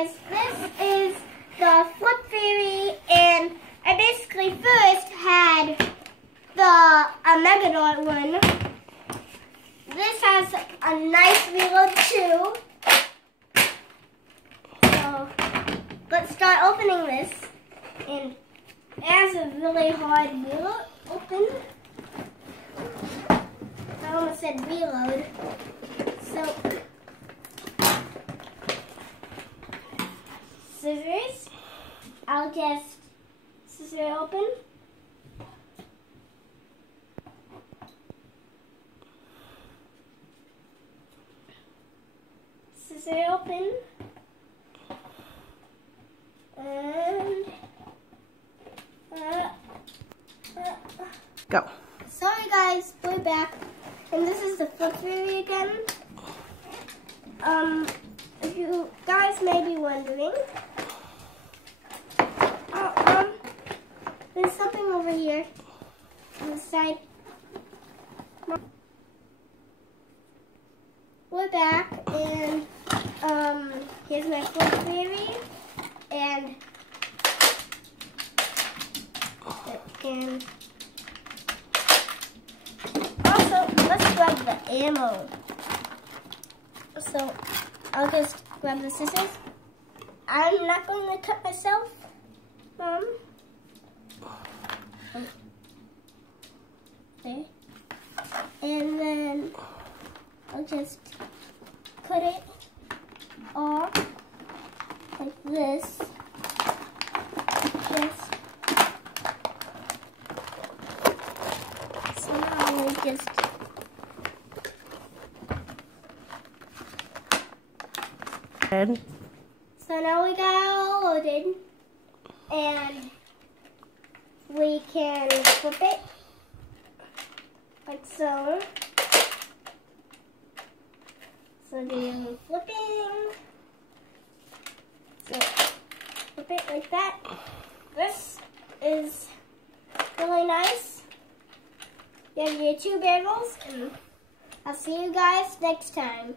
guys, this is the Flip Theory, and I basically first had the Megadon one. This has a nice reload too. So let's start opening this, and it has a really hard reload open. I almost said reload. So scissors. I'll just scissor open. Scissor open. And go. Sorry guys, we're back. And this is the Flip Theory again. If you guys may be wondering, there's something over here on the side. We're back, and here's my Flip Theory, and also let's grab the ammo. So I'll just grab the scissors. I'm not going to cut myself, Mom. Okay. And then I'll just cut it off like this. So now we just So now we got it all loaded, and we can flip it like so. So do flipping. So flip it like that. This is really nice. You have your two barrels, and I'll see you guys next time.